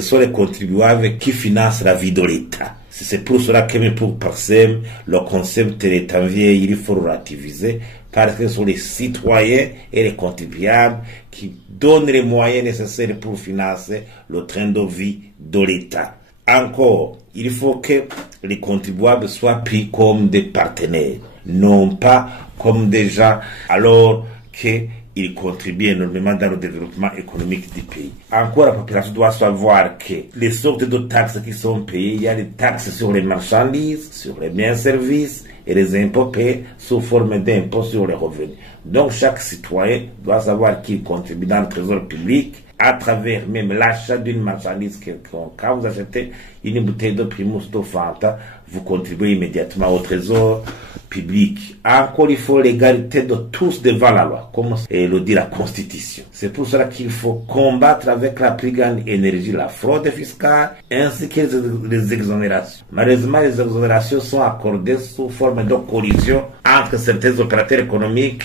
ce sont les contribuables qui financent la vie de l'État. C'est pour cela que même pour Parsem, le concept est envié, il faut relativiser, parce que ce sont les citoyens et les contribuables qui donnent les moyens nécessaires pour financer le train de vie de l'État. Encore, il faut que les contribuables soient pris comme des partenaires, non pas comme des gens, alors qu'ils contribuent énormément dans le développement économique du pays. Encore, la population doit savoir que les sortes de taxes qui sont payées, il y a les taxes sur les marchandises, sur les biens et services, et les impôts payés sous forme d'impôts sur les revenus. Donc, chaque citoyen doit savoir qu'il contribue dans le trésor public à travers même l'achat d'une marchandise quelconque. Quand vous achetez une bouteille de Primus de Fanta, vous contribuez immédiatement au trésor public. Encore, il faut l'égalité de tous devant la loi, comme le dit la Constitution. C'est pour cela qu'il faut combattre avec la plus grande énergie la fraude fiscale ainsi que les exonérations. Malheureusement, les exonérations sont accordées sous forme de collision entre certains opérateurs économiques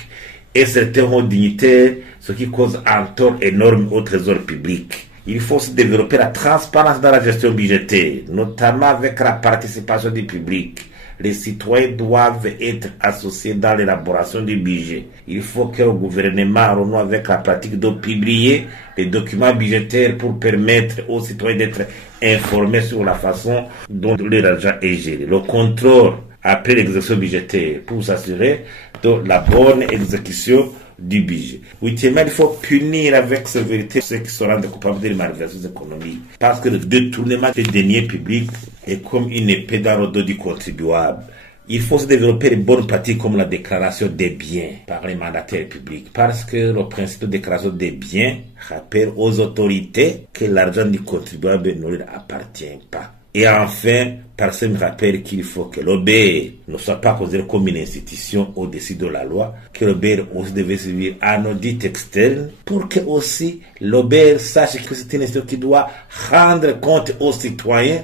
et certains hauts dignitaires, ce qui cause un tort énorme au trésor public. Il faut aussi développer la transparence dans la gestion budgétaire, notamment avec la participation du public. Les citoyens doivent être associés dans l'élaboration du budget. Il faut que le gouvernement renoue avec la pratique de publier les documents budgétaires pour permettre aux citoyens d'être informés sur la façon dont leur argent est géré. Le contrôle après l'exécution budgétaire pour s'assurer de la bonne exécution du budget. Huitièmement, il faut punir avec sévérité ceux qui seront coupables de malversations économiques. Parce que le détournement des deniers publics est comme une épée dans le dos du contribuable. Il faut se développer de bonnes pratiques comme la déclaration des biens par les mandataires publics. Parce que le principe de déclaration des biens rappelle aux autorités que l'argent du contribuable ne leur appartient pas. Et enfin, Parsem rappelle qu'il faut que l'OBR ne soit pas considéré comme une institution au-dessus de la loi, que l'OBR aussi devait servir à un audit externe pour que aussi l'OBR sache que c'est une institution qui doit rendre compte aux citoyens